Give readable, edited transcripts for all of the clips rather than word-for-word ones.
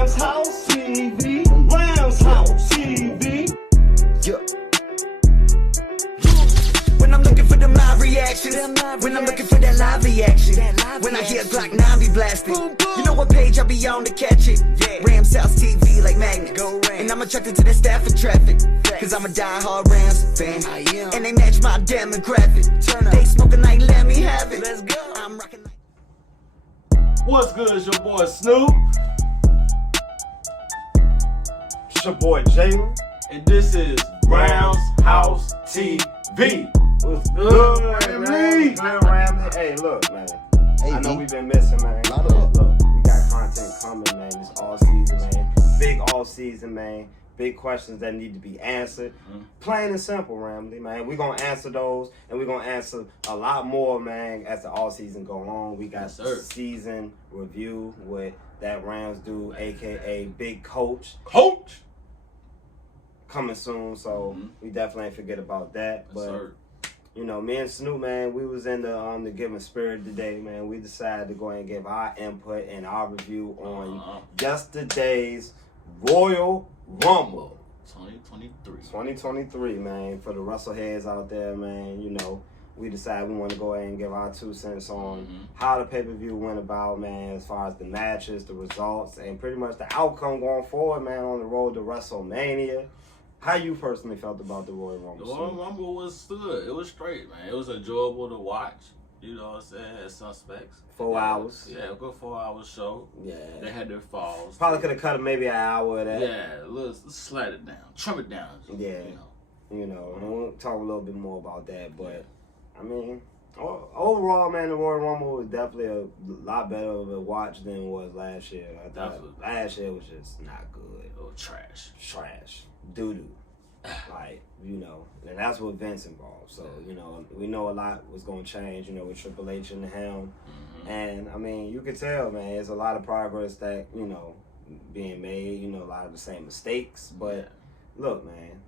Ramshousetv, Ramshousetv. Yeah. When I'm looking for the live reactions, when I'm looking for that live reaction, when I hear Glock 9 be blasting, you know what page I be on to catch it? Ramshousetv like magnet, and I'm attracted to that Stafford traffic, cause I'm a die-hard Rams fan, and they match my demographic. They smoking like let me have it. Let's go. I'm rocking like. What's good? It's your boy Snoop. It's your boy Jalen. And this is Ramshousetv. What's good, Ramley? Good, Ramley. Hey, look, man. Hey, I know B. we've been missing, man. Look, we got content coming, man. This all season, man. Big all season, man. Big questions that need to be answered. Plain and simple, Ramley, man. We're going to answer those, and we're going to answer a lot more, man, as the all season go on. We got season review with that Rams dude, a.k.a. Big Coach. Coming soon, so we definitely ain't forget about that. But you know, me and Snoop, man, we was in the giving spirit today, man. We decided to go ahead and give our input and our review on yesterday's Royal Rumble 2023, man. For the Russell heads out there, man, you know, we decided we want to go ahead and give our 2 cents on how the pay-per-view went about, man, as far as the matches, the results, and pretty much the outcome going forward, man, on the road to WrestleMania. How you personally felt about the Royal Rumble? The Royal Rumble was good. It was straight, man. It was enjoyable to watch. You know what I'm saying? Had suspects. 4 hours. Yeah, a good 4-hour show. Yeah. They had their falls. Probably could have cut maybe an hour of that. Yeah, let's slat it down. Trim it down. Yeah. You know, and we'll talk a little bit more about that. But, I mean, overall, man, the Royal Rumble was definitely a lot better of a watch than it was last year. I thought last year was just not good. Oh, trash. Doo-doo. Like, you know, and that's what Vince involved. So, you know, we know a lot was going to change, you know, with Triple H in the helm. And, I mean, you can tell, man, there's a lot of progress that, you know, being made, you know, a lot of the same mistakes. But, look, man,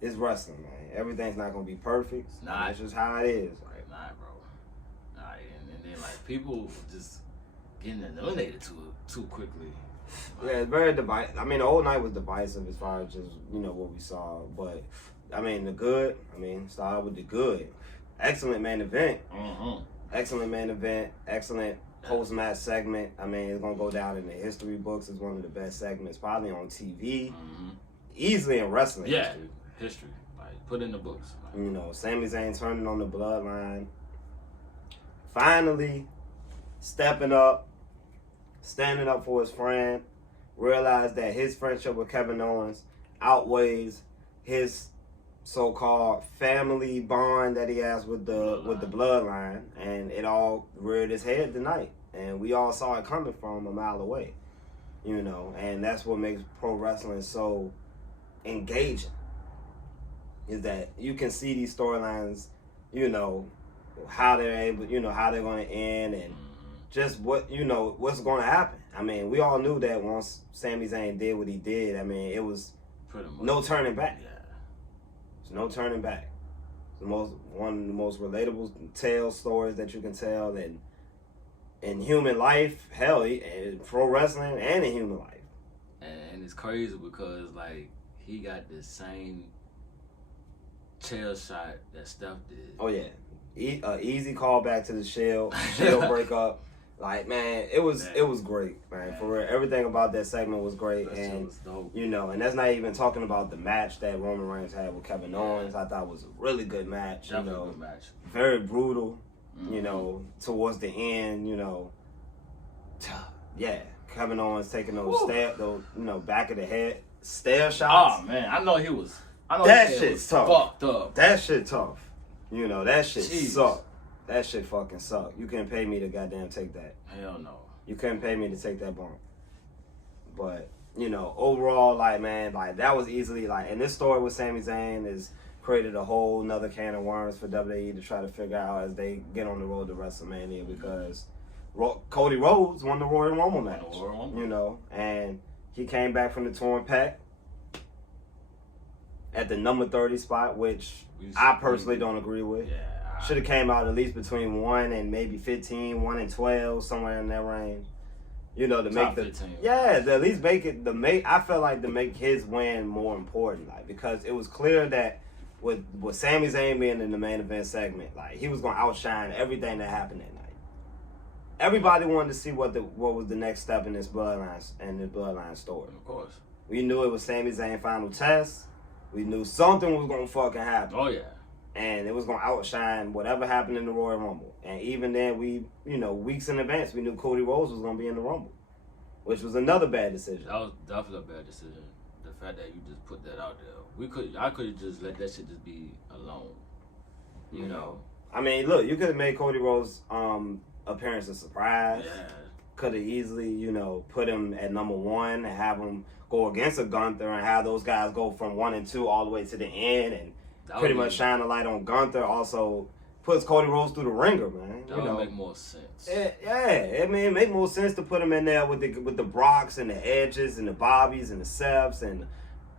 it's wrestling, man. Everything's not going to be perfect. Nah. That's just how it is. Right, nah, bro. Nah, and then, like, people just getting eliminated too quickly. Yeah, it's very divisive. I mean, the whole night was divisive as far as just, you know, what we saw. But, I mean, start with the good. Excellent main event. Excellent main event. Excellent post-match segment. I mean, it's going to go down in the history books as one of the best segments, probably on TV. Easily in wrestling history. Like, put in the books. Like, you know, Sami Zayn turning on the bloodline. Finally stepping up. Standing up for his friend, realized that his friendship with Kevin Owens outweighs his so-called family bond that he has with the bloodline, and it all reared his head tonight, and we all saw it coming from a mile away, you know, and that's what makes pro wrestling so engaging, is that you can see these storylines, you know, how they're able, you know, how they're going to end, and just what, you know, what's going to happen. I mean, we all knew that once Sami Zayn did what he did, I mean, it was no turning back. There's no turning back. One of the most relatable stories that you can tell in human life, hell, in pro wrestling and in human life. And it's crazy because, like, he got the same chair shot that Steph did. Oh, yeah. Easy callback to the Shield breakup. Like, man, it was great, man. For real, everything about that segment was great, and was dope. You know, and that's not even talking about the match that Roman Reigns had with Kevin Owens. I thought it was a really good match. Definitely you know, a good match. Very brutal. You know, towards the end, you know, Kevin Owens taking those back of the head stare shots. Oh man, I know he was. That shit's tough. Fucked up. That shit tough. You know, that shit sucked. That shit fucking sucked. You couldn't pay me to goddamn take that. Hell no. You couldn't pay me to take that bump. But, you know, overall, like, man, like, that was easily, like, and this story with Sami Zayn has created a whole nother can of worms for WWE to try to figure out as they get on the road to WrestleMania, because Cody Rhodes won the Royal Rumble match. You know, and he came back from the torn pec at the number 30 spot, which I personally don't agree with. Should have came out at least between 1 and maybe 15, 1 and 12, somewhere in that range. You know, to Top make the 15. to at least make it I felt like to make his win more important, like, because it was clear that with Sami Zayn being in the main event segment, like, he was gonna outshine everything that happened that night. Everybody wanted to see what was the next step in this bloodline story. Of course. We knew it was Sami Zayn final test. We knew something was gonna fucking happen. Oh yeah. And it was gonna outshine whatever happened in the Royal Rumble. And even then, we, weeks in advance, we knew Cody Rhodes was gonna be in the Rumble, which was another bad decision. That was definitely a bad decision. The fact that you just put that out there, I could have just let that shit just be alone. You know. I mean, look, you could have made Cody Rhodes' appearance a surprise. Yeah. Could have easily, put him at number 1 and have him go against a Gunther and have those guys go from 1 and 2 all the way to the end and pretty much shine a light on Gunther. Also puts Cody Rhodes through the ringer, man. That would make more sense. I mean, it make more sense to put him in there with the Brocks and the Edges and the Bobbies and the Sevs. And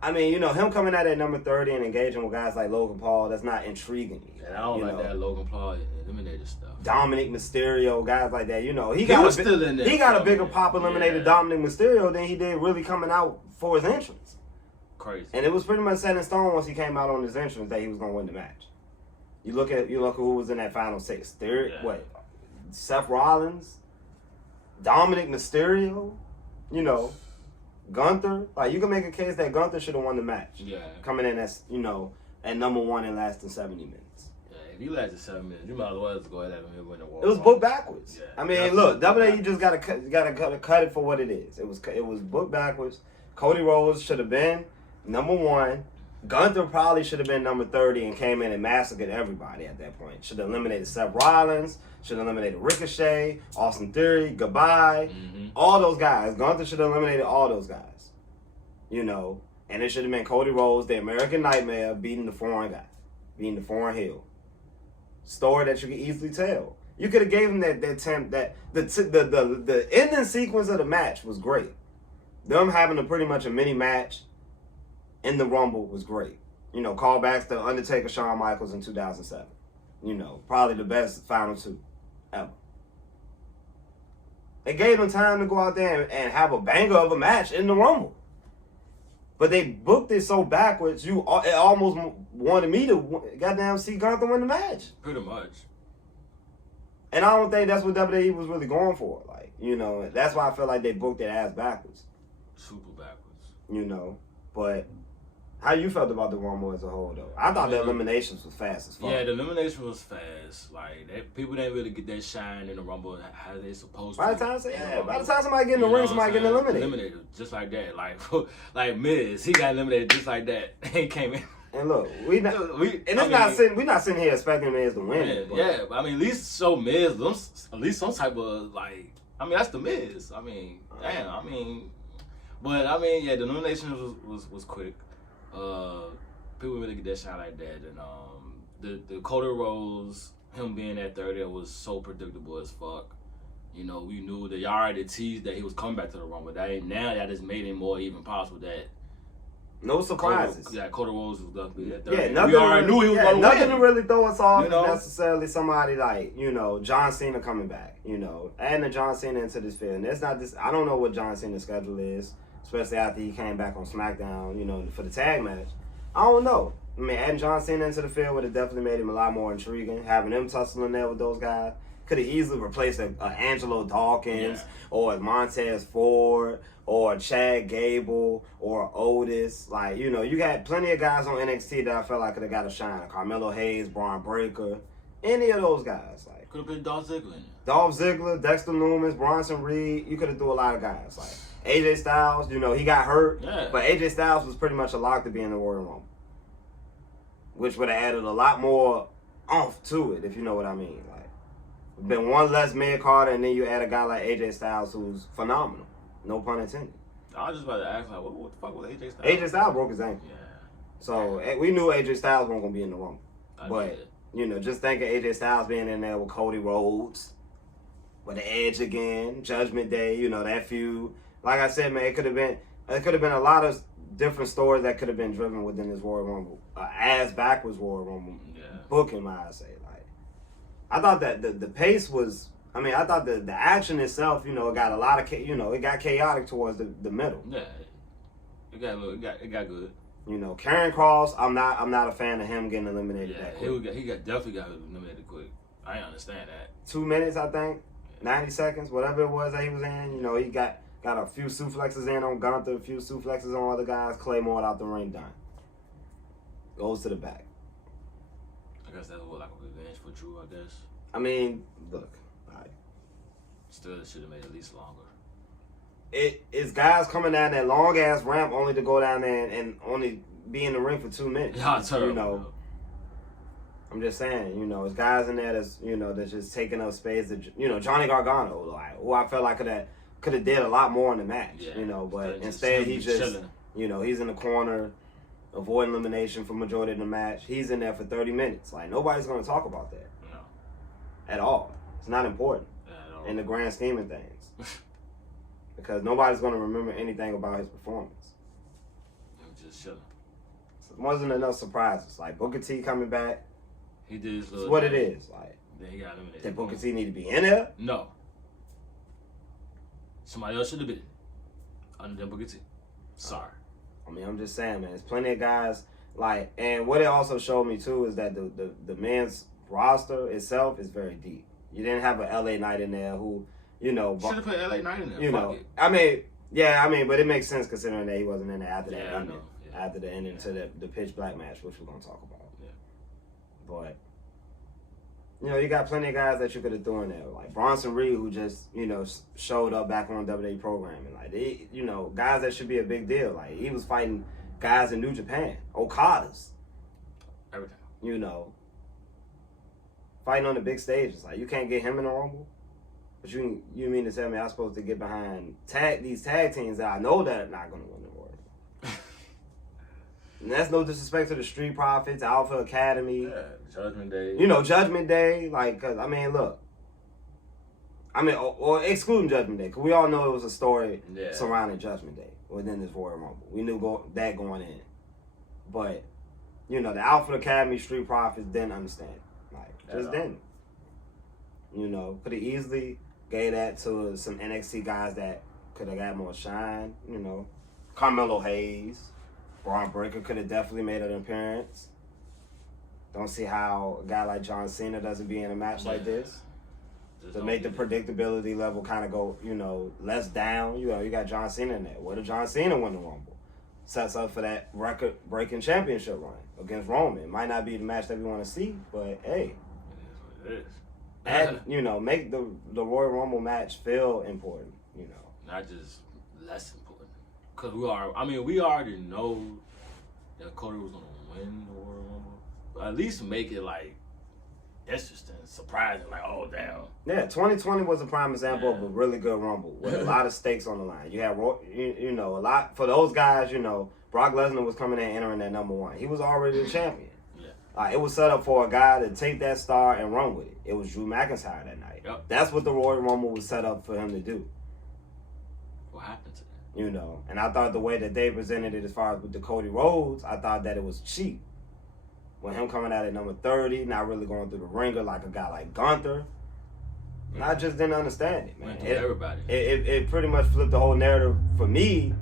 I mean, him coming out at number 30 and engaging with guys like Logan Paul, that's not intriguing me. Yeah, I don't like that Logan Paul eliminated stuff. Dominic Mysterio, guys like that, he was still in there. He got a bigger pop eliminated Dominic Mysterio than he did really coming out for his entrance. Crazy. And it was pretty much set in stone once he came out on his entrance that he was gonna win the match. You look at who was in that final 6. Seth Rollins, Dominic Mysterio, Gunther. Like, you can make a case that Gunther should have won the match. Yeah. Coming in as at number 1 and lasting 70 minutes. Yeah, if you lasted 7 minutes, you might as well just go ahead and win the war. It was booked backwards. Yeah, I mean, look, WWE just gotta cut it for what it is. It was booked backwards. Cody Rhodes should have been number 1. Gunther probably should have been number 30 and came in and massacred everybody at that point. Should have eliminated Seth Rollins. Should have eliminated Ricochet, Austin Theory, goodbye. Mm-hmm. All those guys. Gunther should have eliminated all those guys. And it should have been Cody Rhodes, the American Nightmare, beating the foreign guy. Beating the foreign heel. Story that you could easily tell. You could have gave him the ending sequence of the match was great. Them having pretty much a mini match in the Rumble was great. Callbacks to Undertaker, Shawn Michaels in 2007. Probably the best final 2 ever. They gave them time to go out there and have a banger of a match in the Rumble. But they booked it so backwards, it almost wanted me to goddamn see Gunther win the match. Pretty much. And I don't think that's what WWE was really going for. Like, that's why I feel like they booked it ass backwards. Super backwards. But how you felt about the Rumble as a whole, though? I thought the eliminations was fast as fuck. Yeah, the elimination was fast. Like, people didn't really get that shine in the Rumble how they supposed to. By the time somebody get in the ring, somebody get eliminated. Eliminated, just like that. Like Miz, he got eliminated just like that. He came in. And look, we're not sitting here expecting Miz to win. But I mean, at least show Miz at least some type of that's the Miz. But the elimination was quick. People really get that shot like that, and the Cody Rhodes, him being at 30, was so predictable as fuck. We knew that y'all already teased that he was coming back to the Rumble. Now that just made it more even possible that no surprises. Cody Rhodes was going to be at 30. Yeah, nothing. We already knew he was going to win. Nothing to really throw us off necessarily. Somebody like John Cena coming back. Adding John Cena into this field. And it's not this. I don't know what John Cena's schedule is, especially after he came back on SmackDown. For the tag match. I don't know. I mean, adding John Cena into the field would have definitely made him a lot more intriguing. Having him tussling there with those guys could have easily replaced a Angelo Dawkins or a Montez Ford or a Chad Gable or Otis. You got plenty of guys on NXT that I felt like could have got a shine. Carmelo Hayes, Braun Breaker, any of those guys. Could have been Dolph Ziggler. Dolph Ziggler, Dexter Lumis, Bronson Reed. You could have threw a lot of guys. AJ Styles, he got hurt. Yeah. But AJ Styles was pretty much a lock to be in the Royal Rumble. Which would have added a lot more oomph to it, if you know what I mean. Been one less mid-carder, and then you add a guy like AJ Styles who's phenomenal. No pun intended. I was just about to ask, what the fuck was AJ Styles? AJ Styles broke his ankle. Yeah. So we knew AJ Styles wasn't going to be in the Rumble. Just thinking AJ Styles being in there with Cody Rhodes, with the Edge again, Judgment Day, that feud. Like I said, man, it could have been a lot of different stories that could have been driven within this Royal Rumble. Ass backwards Royal Rumble booking, might I say. I thought that the pace was I mean, I thought the action itself, you know, it got a lot of, you know, it got chaotic towards the middle. Yeah, it got good. You know, Karrion Kross, I'm not a fan of him getting eliminated that quick. He definitely got eliminated quick. I understand that. 2 minutes, I think, 90 seconds, whatever it was that he was in. You know, he got a few suplexes in on Gunther, a few suplexes on other guys. Claymore out the ring, done. Goes to the back. I guess that was like a revenge for Drew, I guess. I mean, look, Still should have made it at least longer. It's guys coming down that long ass ramp only to go down there and only be in the ring for 2 minutes. Yeah, terrible. You know, I'm just saying, you know, it's guys in there that's, you know, that's just taking up space. That, you know, Johnny Gargano, like, who I felt like could have did a lot more in the match. Yeah, you know, but instead he's just chilling. you know, he's in the corner, avoiding elimination for majority of the match. He's in there for 30 minutes. Like, nobody's going to talk about that. No. At all. It's not important in the grand scheme of things. Because nobody's going to remember anything about his performance. He was just chilling. So it wasn't enough surprises. Like, Booker T coming back. He did his little It's what thing. it is. Like, Then he got eliminated. did Booker T need to be in there? No. Somebody else should have been. Other than Booker T. Sorry. I mean, I'm just saying, man. There's plenty of guys. Like, and what it also showed me, too, is that the men's roster itself is very deep. You didn't have an LA Knight in there who, you know. Should have put LA Knight in there. You Fuck know. it. I mean, but it makes sense considering that he wasn't in there after that Yeah, I ending. know. Yeah. After the ending to the pitch black match, which we're going to talk about. Yeah. But, you know, you got plenty of guys that you could have thrown there. Like Bronson Reed, who just, you know, showed up back on WWE programming. Like, they, you know, guys that should be a big deal. Like, he was fighting guys in New Japan. Okadas. Everything. You know. Fighting on the big stages. Like, you can't get him in the Rumble. But you mean to tell me I'm supposed to get behind these tag teams that I know that are not going to win the Royal? And that's no disrespect to the Street Profits, Alpha Academy. Yeah, Judgment Day. You know, Judgment Day. Like, cause, I mean, look. I mean, or excluding Judgment Day. Because we all know it was a story surrounding Judgment Day within this Royal Rumble. We knew that going in. But, you know, the Alpha Academy, Street Profits didn't understand it. Like, just didn't. You know, could have easily gave that to some NXT guys that could have got more shine. You know, Carmelo Hayes, Braun Breaker could have definitely made an appearance. Don't see how a guy like John Cena doesn't be in a match like this. Just To don't make the get it. predictability level kind of go, you know, less down. You know, you got John Cena in there. What if John Cena win the Rumble? Sets up for that record-breaking championship run against Roman. It might not be the match that we want to see, but hey. It is what it is. Add, you know, make the Royal Rumble match feel important, you know. Not just less important. Because we already know that Cody was going to win the Royal Rumble. But at least make it, like, interesting, surprising, like, oh, damn. Yeah, 2020 was a prime example of a really good Rumble with a lot of stakes on the line. You had, you know, a lot, for those guys, you know, Brock Lesnar was coming in entering that number one. He was already the champion. It was set up for a guy to take that star and run with it. It was Drew McIntyre that night. Yep. That's what the Royal Rumble was set up for him to do. What happened to that? You know, and I thought the way that they presented it as far as with the Cody Rhodes, I thought that it was cheap. With him coming out at number 30, not really going through the ringer like a guy like Gunther. And I just didn't understand it, man. Went through everybody. It pretty much flipped the whole narrative for me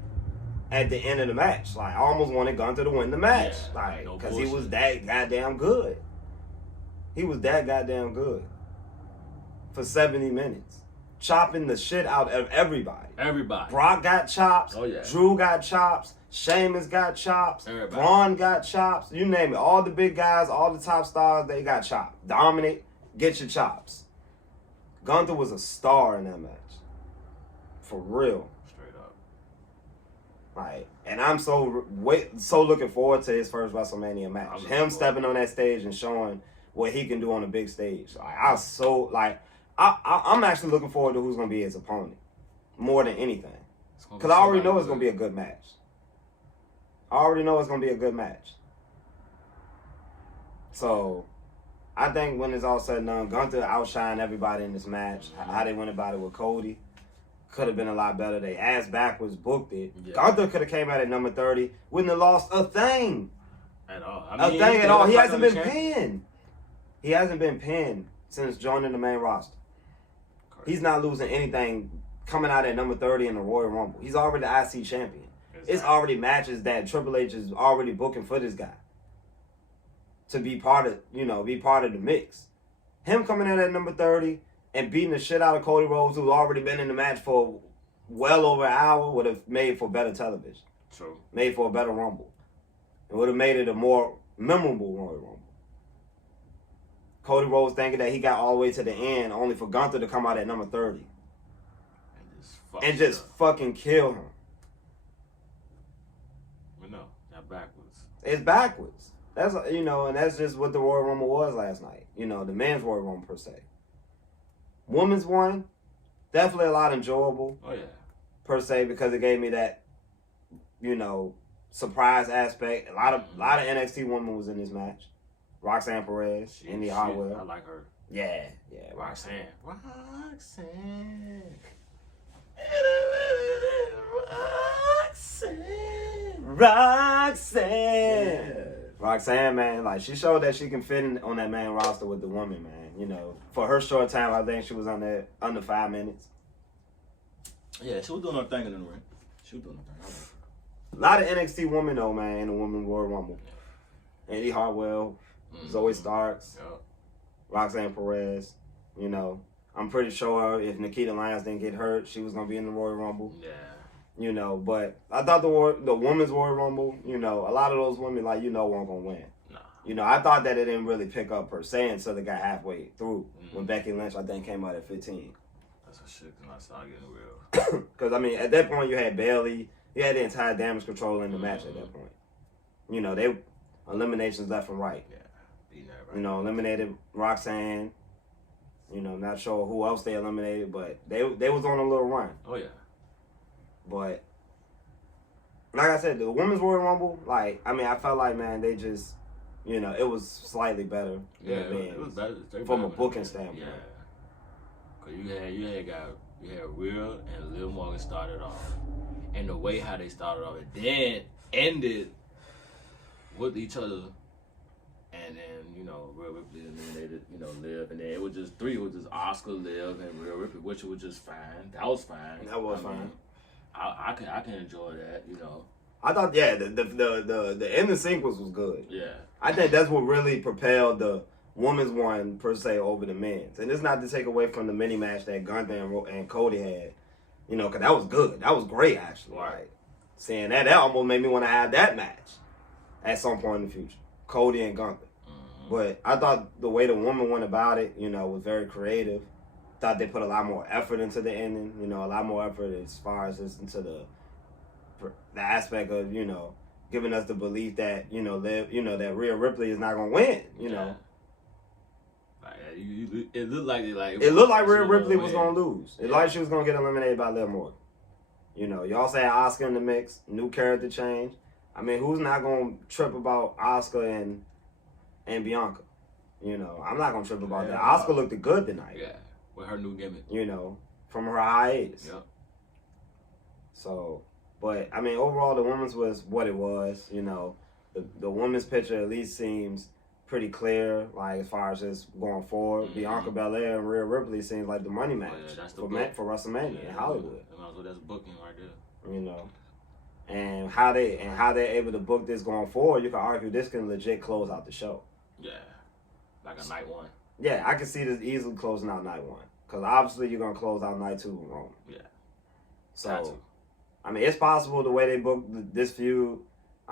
at the end of the match. Like, I almost wanted Gunther to win the match. Yeah, like, no because he was bullshit. that goddamn good. He was that goddamn good. For 70 minutes. Chopping the shit out of everybody. Everybody. Brock got chops. Oh, yeah. Drew got chops. Sheamus got chops. Everybody. Braun got chops. You name it. All the big guys, all the top stars, they got chopped. Dominic, get your chops. Gunther was a star in that match. For real. Straight up. Like, and I'm so looking forward to his first WrestleMania match. I'm Him stepping on that stage and showing what he can do on a big stage. Like, I'm actually looking forward to who's gonna be his opponent more than anything. Because I already know it's gonna be a good match. So, I think when it's all said and done, Gunther outshined everybody in this match. How they went about it with Cody could have been a lot better. They ass backwards booked it. Yeah. Gunther could have came out at number 30, wouldn't have lost a thing. At all. A thing at all. He hasn't been pinned. He hasn't been pinned since joining the main roster. He's not losing anything coming out at number 30 in the Royal Rumble. He's already the IC champion. Exactly. It's already matches that Triple H is already booking for this guy to be part of, be part of the mix. Him coming in at number 30 and beating the shit out of Cody Rhodes, who's already been in the match for well over an hour, would have made for better television. True. Made for a better Rumble. It would have made it a more memorable Royal Rumble. Cody Rhodes thinking that he got all the way to the end, only for Gunther to come out at number 30 and just fucking kill him. But no, not backwards. It's backwards. That's and that's just what the Royal Rumble was last night. The men's Royal Rumble per se. Women's one, definitely a lot enjoyable. Oh yeah. Per se, because it gave me that, surprise aspect. A lot of NXT women was in this match. Roxanne Perez, Indy Hartwell. I like her. Yeah. Roxanne. Roxanne, man, like she showed that she can fit in on that main roster with the woman, man. For her short time, I think she was under 5 minutes. Yeah, she was doing her thing in the ring. She was doing her thing. A lot of NXT women though, man, in the Women's Royal Rumble. Indy Hartwell, Zoe Starks, Roxanne Perez. I'm pretty sure if Nikita Lyons didn't get hurt, she was gonna be in the Royal Rumble. Yeah. But I thought the Women's Royal Rumble, a lot of those women, weren't gonna win. Nah. I thought that it didn't really pick up per se until they got halfway through when Becky Lynch, I think, came out at 15. That's what shit when I started getting real. Because, at that point, you had Bayley. You had the entire Damage Control in the match at that point. They eliminations left and right. Yeah. Beating everybody. Eliminated Roxanne. Not sure who else they eliminated, but they was on a little run. Oh, yeah. But, like I said, the Women's Royal Rumble, I felt like, man, they just, it was slightly better. Yeah, it was better. From a booking standpoint. Yeah. Because you had Rhea and Liv Morgan started off. And the way how they started off, it then ended with each other. And then, Rhea Ripley eliminated, Liv. And then it was just three. It was just Oscar, Liv, and Rhea Ripley, which was just fine. That was fine. That was fine. I can enjoy that, I thought, yeah, the ending sequence was good. Yeah. I think that's what really propelled the women's one, per se, over the men's. And it's not to take away from the mini match that Gunther and Cody had, because that was good. That was great, actually. Right. Seeing that almost made me want to have that match at some point in the future. Cody and Gunther. Mm-hmm. But I thought the way the woman went about it, was very creative. Thought they put a lot more effort into the ending, a lot more effort as far as just into the aspect of, giving us the belief that, that Rhea Ripley is not going to win, Yeah. It looked like It looked like Rhea Ripley was going to lose. It looked like she was going to get eliminated by Liv Morgan. Y'all say Asuka in the mix, new character change. Who's not going to trip about Asuka and Bianca? I'm not going to trip about that. Asuka looked good tonight. Yeah, with her new gimmick. From her hiatus. Yep. So, but, overall, the women's was what it was. The women's picture at least seems pretty clear, as far as just going forward. Mm-hmm. Bianca Belair and Rhea Ripley seems like the money match that's the for WrestleMania in Hollywood. So that's booking right there. And how they're able to book this going forward, you can argue this can legit close out the show. Yeah, like a night one. Yeah, I can see this easily closing out night one, because obviously you're gonna close out night two in Rome. Yeah. So, it's possible the way they booked this feud.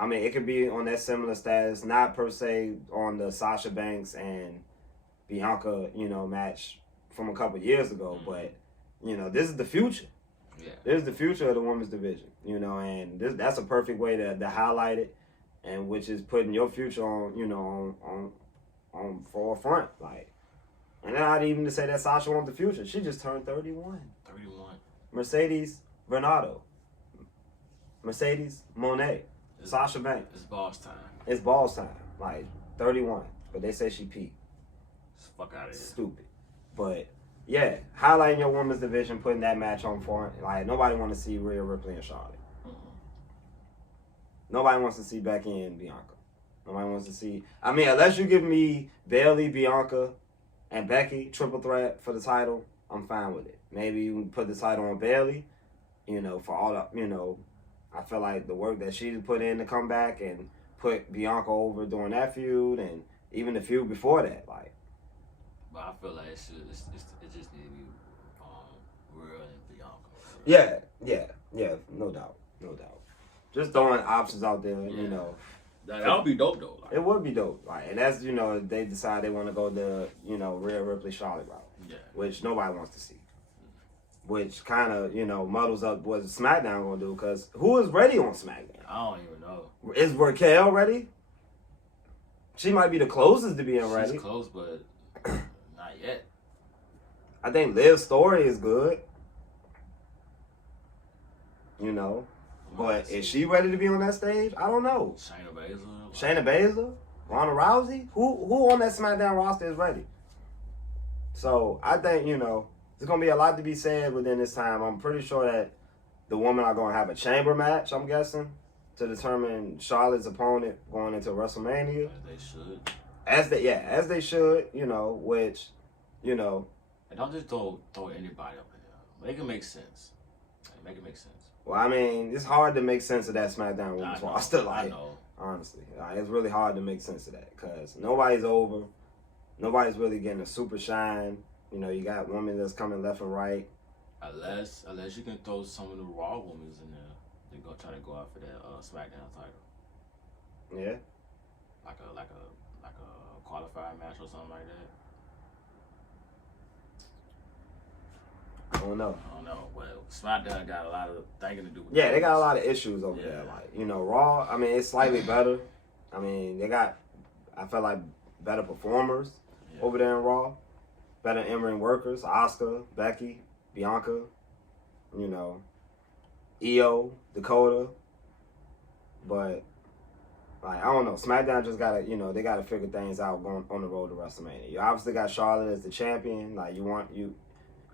It could be on that similar status, not per se on the Sasha Banks and Bianca, match from a couple years ago, but this is the future. Yeah. This is the future of the women's division, and that's a perfect way to highlight it, and which is putting your future on, on forefront, And then I'd even say that Sasha wants the future. She just turned 31. 31. Mercedes Bernardo. Mercedes Monet. Sasha Banks. It's boss time. It's balls time. 31. But they say she peaked. Fuck out of here. Stupid. But, yeah, highlighting your women's division, putting that match on front. Nobody want to see Rhea Ripley and Charlotte. Mm-hmm. Nobody wants to see Becky and Bianca. Nobody wants to see... unless you give me Bayley, Bianca, and Becky, triple threat for the title, I'm fine with it. Maybe you put the title on Bailey, you know, for all the, you know, I feel like the work that she put in to come back and put Bianca over during that feud and even the feud before that, like. But I feel like it just need to be Real and Bianca. Yeah, no doubt. Just throwing options out there, you know. That would be dope though. Like, it would be dope, like, and that's, you know, they decide they want to go the, you know, Rhea Ripley Charlotte route, which nobody wants to see, which kind of, you know, muddles up what SmackDown gonna do, because who is ready on SmackDown? I don't even know. Is Raquel ready? She might be the closest to being ready. She's close, but not yet. I think Liv's story is good, you know. But is she ready to be on that stage? I don't know. Shayna Baszler, Ronda Rousey, who on that SmackDown roster is ready? So I think, you know, there's gonna be a lot to be said within this time. I'm pretty sure that the women are gonna have a chamber match, I'm guessing, to determine Charlotte's opponent going into WrestleMania. As they should. As they should, you know, which, you know. And don't just throw anybody up in there. Make it make sense. Make it make sense. Well, I mean, it's hard to make sense of that SmackDown women's roster. Like, I know. Honestly, it's really hard to make sense of that because nobody's over. Nobody's really getting a super shine. You know, you got women that's coming left and right. Unless you can throw some of the Raw women in there, they go try to go out for that SmackDown title. Yeah. Like a qualifier match or something like that. I don't know. Well, SmackDown got a lot of thinking to do with they got a lot of issues over there. Like, you know, Raw, I mean, it's slightly better. I mean, they got, I felt like, better performers over there in Raw. Better in-ring workers. Asuka, Becky, Bianca, you know, Io, Dakota. But, like, I don't know. SmackDown just got to, you know, they got to figure things out going on the road to WrestleMania. You obviously got Charlotte as the champion. Like,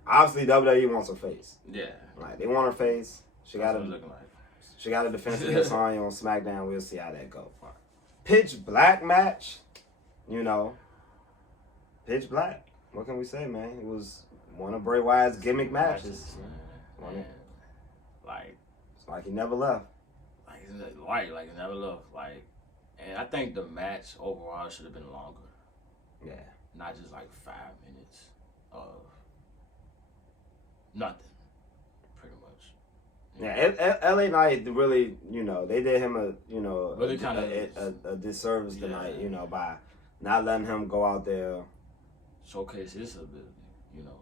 obviously, WWE wants her face. Yeah. Like, they want her face. She got to a defense against Sonya on SmackDown. We'll see how that goes. Pitch Black match. You know. Pitch Black. What can we say, man? It was one of Bray Wyatt's gimmick matches. Man. Like, it's like he never left. Like he never left. Like, and I think the match overall should have been longer. Yeah. Not just like 5 minutes of nothing, pretty much. Yeah, LA Knight really, you know, they did him really a disservice tonight, you know, by not letting him go out there. Showcase his ability, you know.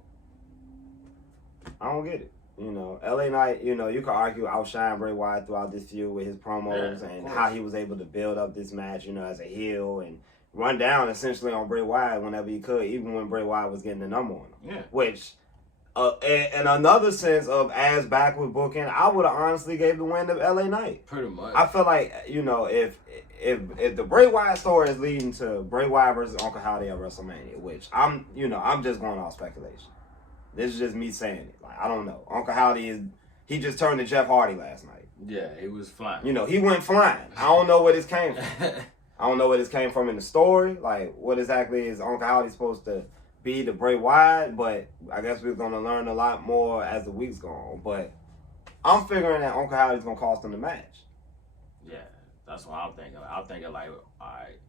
I don't get it. You know, LA Knight, you know, you could argue outshine Bray Wyatt throughout this feud with his promos and how he was able to build up this match, you know, as a heel and run down essentially on Bray Wyatt whenever he could, even when Bray Wyatt was getting the number on him. Yeah. Which, in another sense of as backward booking, I would have honestly gave the win to LA Knight. Pretty much. I feel like, you know, if the Bray Wyatt story is leading to Bray Wyatt versus Uncle Howdy at WrestleMania, which I'm just going off speculation. This is just me saying it. Like, I don't know. Uncle Howdy he just turned to Jeff Hardy last night. Yeah, he was flying. You know, he went flying. I don't know where this came from. I don't know where this came from in the story. Like, what exactly is Uncle Howdy supposed to be to Bray Wyatt? But I guess we're going to learn a lot more as the weeks go on. But I'm figuring that Uncle Howdy's going to cost him the match. Yeah, that's what I'm thinking. I'm thinking like, all right,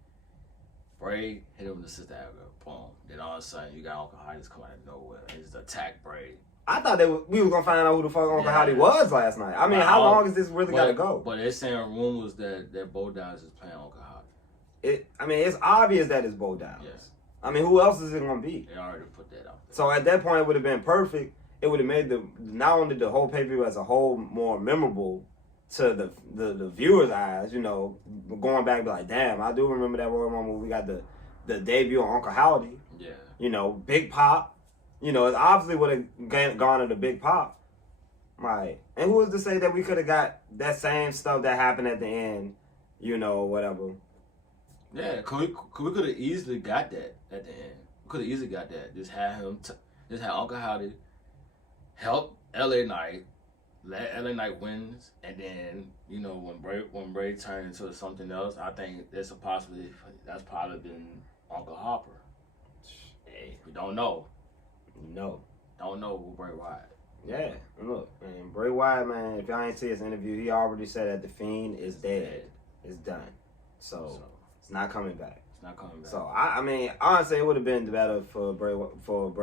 Bray hit him with the sister Abigail, boom. Then all of a sudden, you got Uncle Howdy just coming out of nowhere and just attack Bray. I thought we were going to find out who the fuck Uncle Howdy was last night. I mean, how long is this really got to go? But they're saying rumors that Bo Dallas is playing Uncle Howdy. It's obvious that it's Bo Dallas. Yes. I mean, who else is it going to be? They already put that out there. So at that point, it would have been perfect. It would have made not only the whole pay-per-view as a whole more memorable to the viewers' eyes, you know, going back, be like, damn, I do remember that Royal Rumble. We got the debut on Uncle Howdy. Yeah. You know, big pop. You know, it obviously would have garnered a big pop. Right. And who was to say that we could have got that same stuff that happened at the end, you know, whatever. Yeah, we could have easily got that at the end. We could have easily got that. Just had him, just had Uncle Howdy help LA Knight, let LA Knight wins, and then, you know, when Bray turned into something else, I think there's a possibility that's probably been Uncle Harper. Hey, we don't know. No. don't know who Bray Wyatt. Yeah, and look, man, Bray Wyatt, man, if y'all ain't see his interview, he already said that The Fiend is dead. It's done. So it's not coming back. It's not coming back. So, I mean, honestly, it would have been better for Bray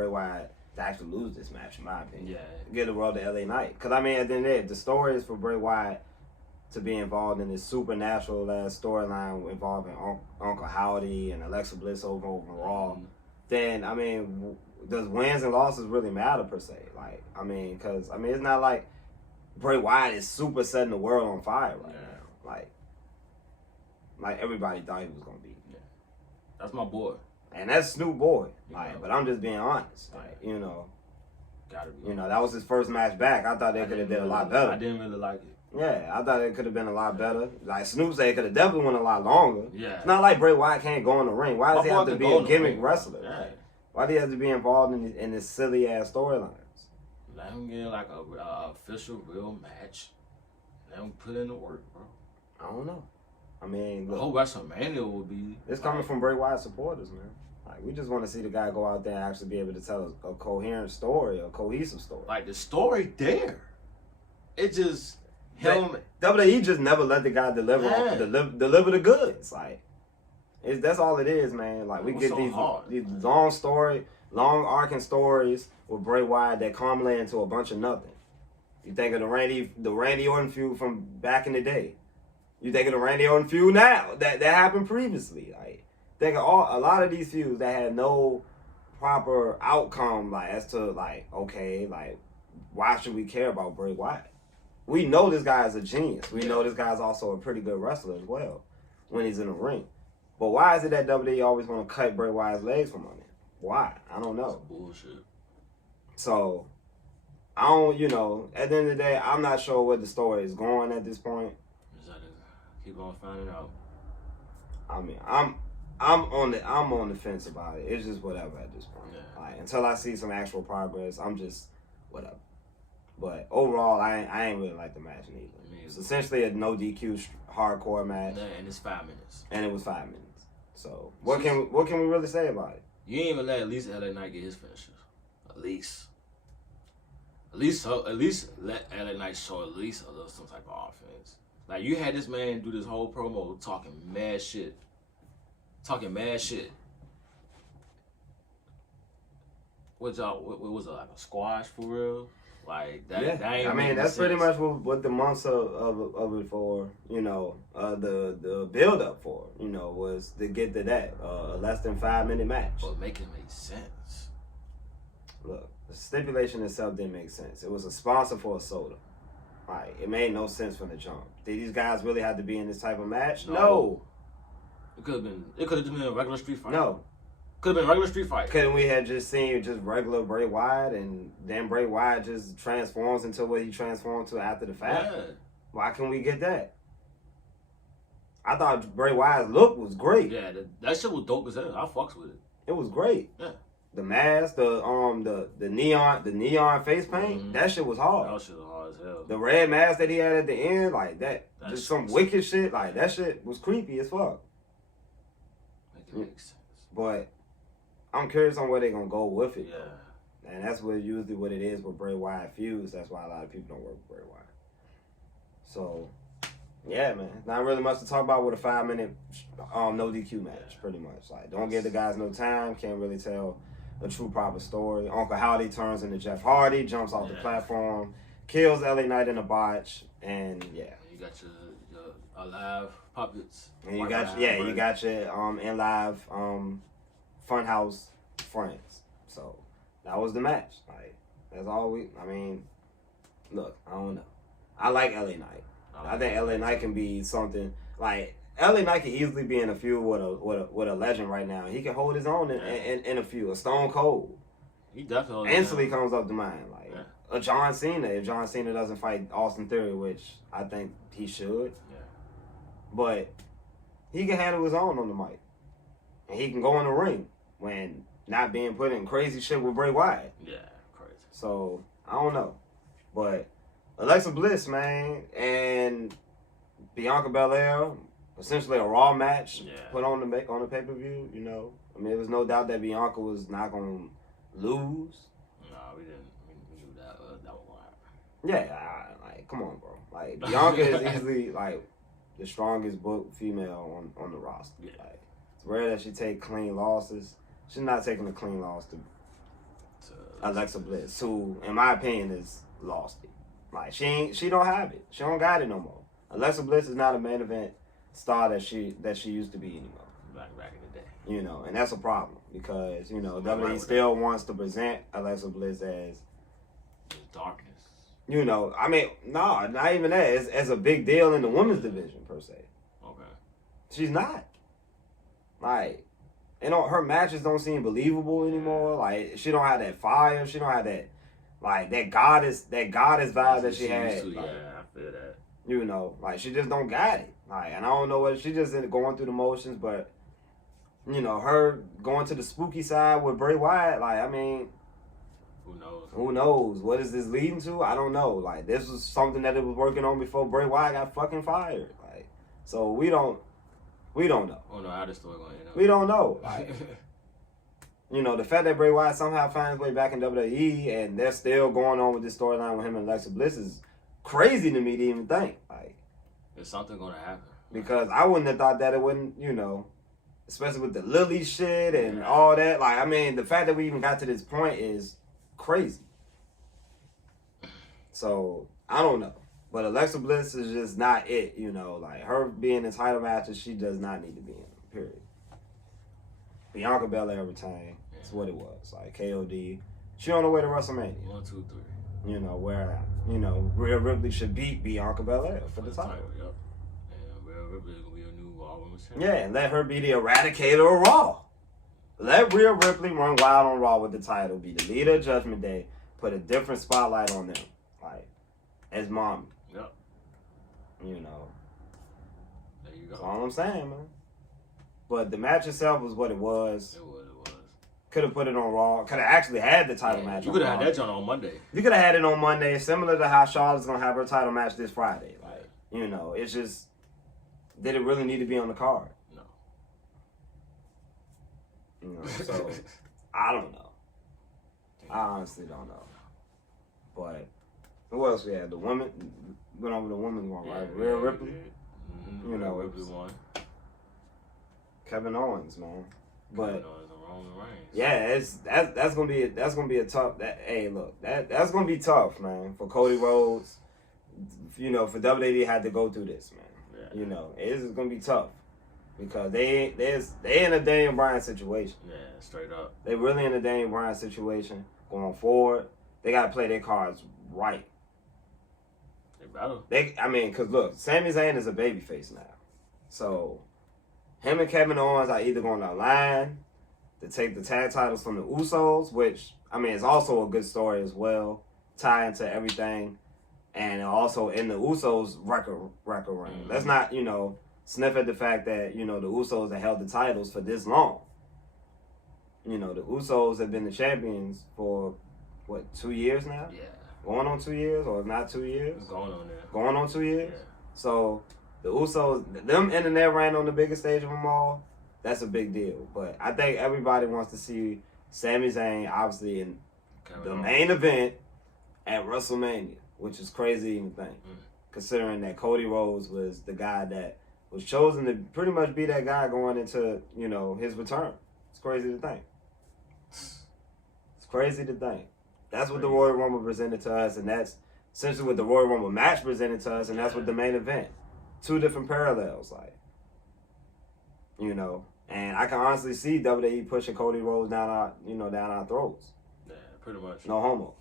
Wyatt to actually lose this match, in my opinion. Yeah. Get the world to LA Knight. Because, I mean, at the end of the day, the story is for Bray Wyatt to be involved in this supernatural storyline involving Uncle Howdy and Alexa Bliss over Raw. Then, I mean, does wins and losses really matter per se? Like, I mean, because, I mean, it's not like Bray Wyatt is super setting the world on fire right now. Like everybody thought he was going to be. Yeah. That's my boy. And that's Snoop boy. Like, Yeah. but I'm just being honest. Like, you know. Gotta be. You know, that was his first match back. I thought they could have did a lot better. I didn't really like it. Yeah, I thought it could have been a lot better. Like Snoop said, it could have definitely went a lot longer. Yeah. It's not like Bray Wyatt can't go in the ring. Why does he have to be a gimmick wrestler? Yeah. Like, why do he have to be involved in this silly ass storylines? Let him get like a official real match. Let him put in the work, bro. I don't know. I mean, The look, whole WrestleMania will be. it's coming from Bray Wyatt supporters, man. Like, we just want to see the guy go out there and actually be able to tell a coherent story, a cohesive story. Like the story there. It just him. WWE just never let the guy deliver Yeah. deliver the goods. Like, that's all it is, man. Like, we It was get so these hard. long arcing stories with Bray Wyatt that culminate into a bunch of nothing. You think of the Randy Orton feud from back in the day. You think of the Randy Orton feud now that happened previously. Like, think of a lot of these feuds that had no proper outcome. Like, as to like, okay, like, why should we care about Bray Wyatt? We know this guy is a genius. We know this guy's also a pretty good wrestler as well when he's in the ring. But why is it that WWE always want to cut Bray Wyatt's legs from under him? Why? I don't know. That's bullshit. So, I don't, you know, at the end of the day, I'm not sure where the story is going at this point. Just had to keep on finding out. I mean, I'm on the fence about it. It's just whatever at this point. Yeah. Like, until I see some actual progress, I'm just whatever. But overall, I ain't really like the match neither. It's essentially a no DQ hardcore match, Yeah, and it's 5 minutes. and it was 5 minutes. So what can we really say about it? You ain't even let at least LA Knight get his finishes. At least let LA Knight show at least a little some type of offense. Like you had this man do this whole promo talking mad shit. What was it, like a squash for real? Like that. Yeah, That ain't I mean making that's pretty sense. much what the months of it for, you know, the build up for, you know, was to get to that a less than 5 minute match. But make it make sense. Look, the stipulation itself didn't make sense. It was a sponsor for a soda. Like, it made no sense from the jump. Did these guys really have to be in this type of match? No. It could have just been a regular street fight. No. Could have been a regular street fight. Couldn't we have just seen just regular Bray Wyatt and then Bray Wyatt just transforms into what he transformed to after the fact? Yeah. Why can we get that? I thought Bray Wyatt's look was great. Yeah, that shit was dope as hell. I fucks with it. It was great. Yeah. The mask, the neon face paint, Mhm. that shit was hard. That shit was hard as hell. The red mask that he had at the end, like that That just shit some was- wicked shit. Like that shit was creepy as fuck. Make it make sense. But I'm curious on where they're gonna go with it. Yeah. And that's usually what it is with Bray Wyatt feuds. That's why a lot of people don't work with Bray Wyatt. So, yeah, man. Not really much to talk about with a 5 minute no DQ match, pretty much. Like, don't give the guys no time. Can't really tell a true proper story. Uncle Howdy turns into Jeff Hardy, jumps off the platform, kills LA Knight in a botch, and yeah. You got your alive puppets. And you got your in live Funhouse friends. So that was the match. Like, that's all I mean, look, I don't know. I like LA Knight. I think LA Knight can be something like LA Knight can easily be in a feud with a legend right now. He can hold his own in a feud. A Stone Cold. He definitely Instantly comes up to mind. Like Yeah. a John Cena. If John Cena doesn't fight Austin Theory, which I think he should. Yeah. But he can handle his own on the mic. And he can go in the ring when not being put in crazy shit with Bray Wyatt. Yeah, crazy. So, I don't know. But Alexa Bliss, man, and Bianca Belair, essentially a Raw match put on the pay-per-view, you know. I mean, there was no doubt that Bianca was not going to lose. No. we didn't. We knew that. That was wild. Yeah, like come on, bro. Like Bianca is easily like the strongest booked female on the roster. Yeah. Like, it's rare that she take clean losses. She's not taking a clean loss to Alexa Bliss, who, in my opinion, is lost it. Like she don't have it. She don't got it no more. Alexa Bliss is not a main event star that she used to be anymore. Back in the day. You know, and that's a problem because Right WWE with still wants to present Alexa Bliss as, Just darkness. you know, I mean, no, not even that. It's as a big deal in the women's division per se. Okay. She's not. Like, her matches don't seem believable anymore. Like, she don't have that fire. She don't have that, like, that goddess vibe that she had. Used to, Like, yeah, I feel that. you know, like, she just don't got it. Like, and I don't know what, she just going through the motions, but, you know, her going to the spooky side with Bray Wyatt, like, I mean, Who knows? who knows? What is this leading to? I don't know. Like, this was something that it was working on before Bray Wyatt got fucking fired. Like, so we don't know. I don't know how this story gonna end up. We don't know. Like, you know, the fact that Bray Wyatt somehow finds his way back in WWE and they're still going on with this storyline with him and Alexa Bliss is crazy to me to even think. Like, Is something gonna happen? because I wouldn't have thought that it wouldn't, you know, especially with the Lily shit and all that. Like, I mean, the fact that we even got to this point is crazy. So, I don't know. But Alexa Bliss is just not it, you know. Like, her being in title matches, she does not need to be in them, period. Bianca Belair retained. That's what it was. Like, KOD. She on her way to WrestleMania. 1, 2, 3. You know, where, you know, Rhea Ripley should beat Bianca Belair for the title. Yep. And Rhea Ripley is gonna be a new Raw Women's Champion. Yeah, and let her be the eradicator of Raw. Let Rhea Ripley run wild on Raw with the title, be the leader of Judgment Day, put a different spotlight on them. Like, as mommy. Yep. You know. There you go. That's all I'm saying, man. But the match itself was what it was. It was. Could have put it on Raw. Could have actually had the title match. You could have on had Raw. that on Monday. You could have had it on Monday, similar to how Charlotte's gonna have her title match this Friday. Like, you know, it's just, did it really need to be on the card? No. You know, so I don't know. I honestly don't know. But who else we had? The women went over the women's one, right? Rhea Ripley. Mm-hmm. You know, Rhea Ripley won. Kevin Owens, man. But Kevin Owens and Roman Reigns. yeah, that's gonna be a tough. Hey, look, that's gonna be tough, man, for Cody Rhodes. You know, for WWE had to go through this, man. Yeah. You know, it is gonna be tough because they in a Daniel Bryan situation. Yeah, straight up. They really in a Daniel Bryan situation going forward. They gotta play their cards right. They battle. Because look, Sami Zayn is a babyface now, so him and Kevin Owens are either going to align to take the tag titles from the Usos, which, I mean, is also a good story as well, tie into everything, and also in the Usos record reign. Mm-hmm. Let's not, you know, sniff at the fact that, you know, the Usos have held the titles for this long. You know, the Usos have been the champions for, what, 2 years now? Yeah. Going on 2 years, or if not 2 years? What's going on there? Going on 2 years? Yeah. So, the Usos, them ending their reign on the biggest stage of them all, that's a big deal. But I think everybody wants to see Sami Zayn, obviously, in the main event at WrestleMania, which is crazy to even think, considering that Cody Rhodes was the guy that was chosen to pretty much be that guy going into, you know, his return. It's crazy to think. It's crazy to think. That's what the Royal Rumble presented to us, and that's essentially what the Royal Rumble match presented to us, and that's what the main event. 2 different parallels, like, you know. And I can honestly see WWE pushing Cody Rhodes down our throats. Yeah, pretty much. No homo.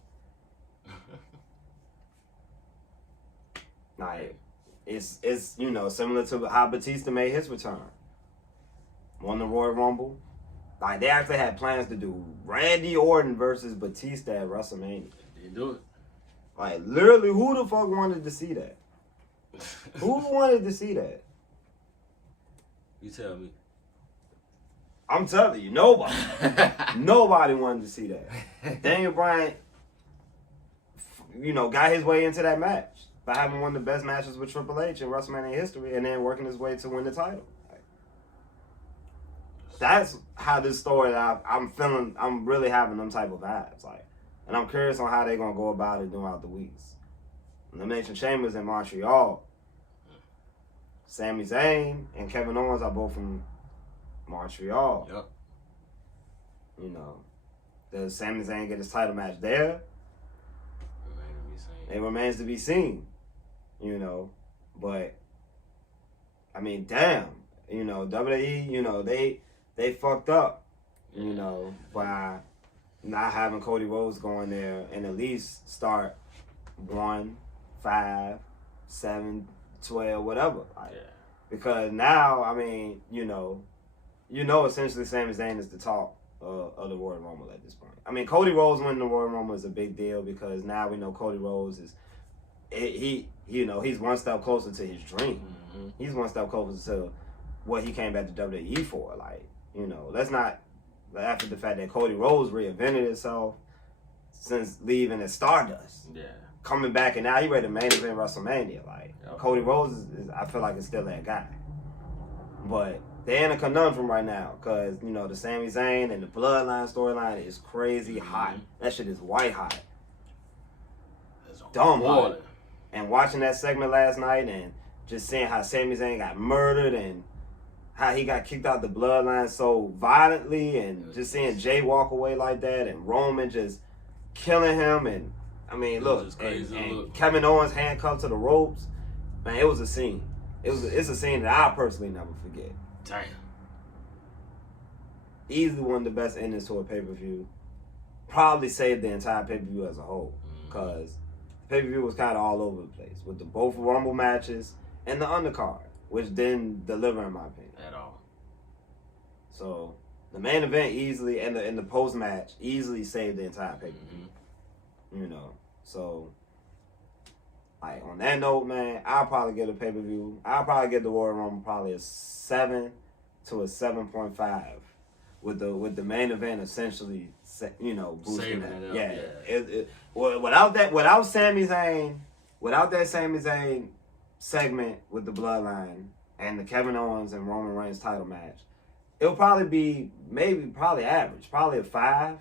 Like, it's you know, similar to how Batista made his return. Won the Royal Rumble. Like, they actually had plans to do Randy Orton versus Batista at WrestleMania. They didn't do it. Like, literally, who the fuck wanted to see that? Who wanted to see that? You tell me. I'm telling you, nobody. Nobody wanted to see that. Daniel Bryan, you know, got his way into that match by having one of the best matches with Triple H in WrestleMania history and then working his way to win the title. Like, that's how this story, I'm really having them type of vibes. Like, And I'm curious on how they're going to go about it throughout the weeks. Elimination Chamber's in Montreal. Sami Zayn and Kevin Owens are both from Montreal. Yep. You know, does Sami Zayn get his title match there? It remains to be seen. You know, but I mean, damn. You know, WWE. You know, they fucked up. You know, by not having Cody Rhodes going there and at least start 1, 5, 7, 12, whatever. Like, because now, I mean, you know, essentially Sami Zayn is the top of the Royal Rumble at this point. I mean, Cody Rhodes winning the Royal Rumble is a big deal because now we know Cody Rhodes is, he's one step closer to his dream. Mm-hmm. He's one step closer to what he came back to WWE for. Like, you know, let's not, after the fact that Cody Rhodes reinvented himself since leaving as Stardust. Yeah. Coming back and now he ready to main event WrestleMania. Like, Cody Rhodes is I feel like is still that guy. But they're in a conundrum right now because, you know, the Sami Zayn and the Bloodline storyline is crazy hot. That shit is white hot. Dumb hot. And watching that segment last night and just seeing how Sami Zayn got murdered and how he got kicked out the Bloodline so violently and just seeing Jay walk away like that and Roman just killing him and I mean, look, and Kevin Owens handcuffed to the ropes. Man, it was a scene. It's a scene that I personally never forget. Damn. Easily one of the best endings to a pay-per-view. Probably saved the entire pay-per-view as a whole. Because the pay-per-view was kind of all over the place with the both Rumble matches and the undercard, which didn't deliver in my opinion. At all. So the main event easily and the post-match easily saved the entire pay-per-view. You know, so like on that note, man, I'll probably give the pay-per-view. I'll probably give the Royal Rumble probably a 7 to a 7.5, with the main event essentially, you know, boosting that. Without Sami Zayn segment with the Bloodline and the Kevin Owens and Roman Reigns title match, it'll probably be probably average, probably a 5.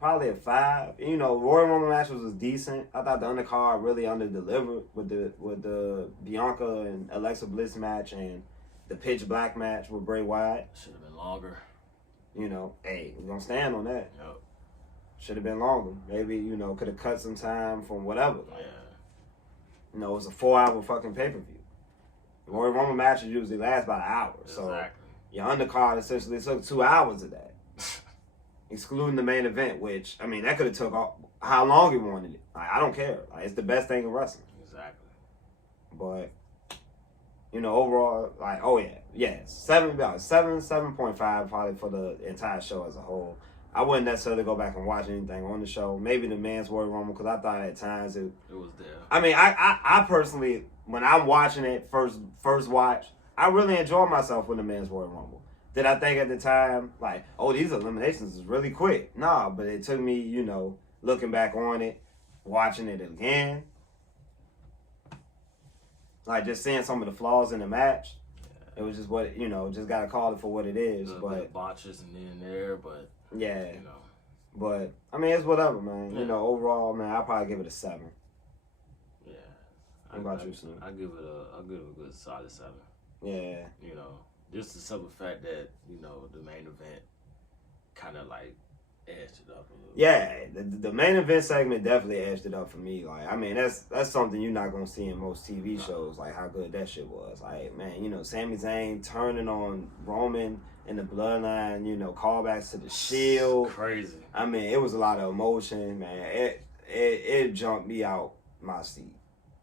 Probably a 5. You know, Royal Rumble match was decent. I thought the undercard really under-delivered with the Bianca and Alexa Bliss match and the Pitch Black match with Bray Wyatt. Should have been longer. You know, hey, we're going to stand on that. Yep. Should have been longer. Maybe, you know, could have cut some time from whatever. Like, you know, it was a 4-hour fucking pay-per-view. The Royal Rumble matches usually last about an hour. Exactly. So your undercard essentially took 2 hours of that. Excluding the main event, which, I mean, that could have took how long you wanted it. Like, I don't care. Like, it's the best thing in wrestling. Exactly. But, you know, overall, like, oh yeah, 7.5 probably for the entire show as a whole. I wouldn't necessarily go back and watch anything on the show. Maybe the Men's Royal Rumble, because I thought at times it was there. I mean, I personally, when I'm watching it first watch, I really enjoy myself with the Men's Royal Rumble. Did I think at the time, like, oh, these eliminations is really quick? Nah, but it took me, you know, looking back on it, watching it again, like just seeing some of the flaws in the match. It was just what, you know, just got to call it for what it is. But botches and there, but, yeah. You know. But, I mean, it's whatever, man. Yeah. You know, overall, man, I'll probably give it a 7. Yeah. What about you, Snoop? I'll give it a good solid 7. Yeah. You know. Just the simple fact that, you know, the main event kind of like edged it up a little. Yeah, the main event segment definitely edged it up for me. Like, I mean, that's something you're not gonna see in most TV shows. Like how good that shit was. Like, man, you know, Sami Zayn turning on Roman and the Bloodline. You know, callbacks to the Shield. Crazy. I mean, it was a lot of emotion, man. It jumped me out my seat.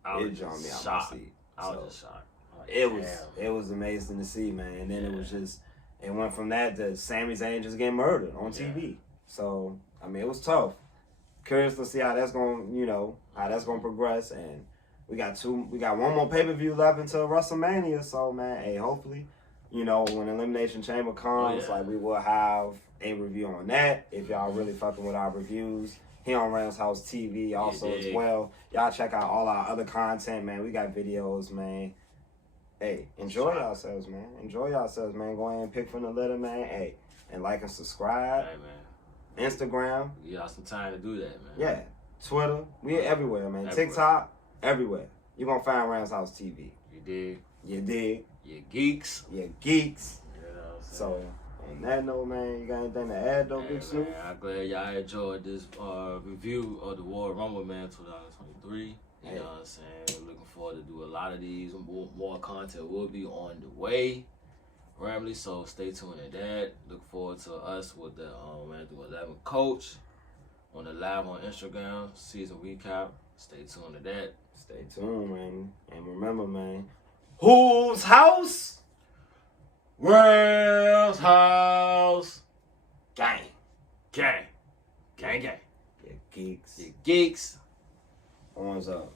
It jumped me out my seat. I was just shocked. It was amazing to see, man. And then it went from that to Sami Zayn just getting murdered on TV. So, I mean, it was tough. Curious to see how that's going, you know, how that's going to progress. And we got one more pay-per-view left until WrestleMania. So, man, hey, hopefully, you know, when Elimination Chamber comes, like, we will have a review on that. If y'all really fucking with our reviews here on Ramshousetv TV also as well. Y'all check out all our other content, man. We got videos, man. Hey, enjoy yourselves, man. Enjoy yourselves, man. Go ahead and pick from the litter, man. Hey, and like and subscribe. Hey, man. Instagram. We got some time to do that, man. Yeah. Twitter. We everywhere, man. Everywhere. TikTok. Everywhere. You're going to find Rams House TV. You dig? You dig? You geeks. You geeks. You know what I'm saying? So, on that note, man, you got anything to add, though, Big Snoop? Man, I'm glad y'all enjoyed this review of the Royal Rumble, man, 2023. You know what I'm saying? Looking forward to do a lot of these. More content will be on the way. Ramley, so stay tuned to that. Look forward to us with the Matthew 11 coach on the live on Instagram season recap. Stay tuned to that. Stay tuned, man. And remember, man, whose house? Rams House. Gang. Gang. Gang, gang. You geeks. You geeks. Horns up.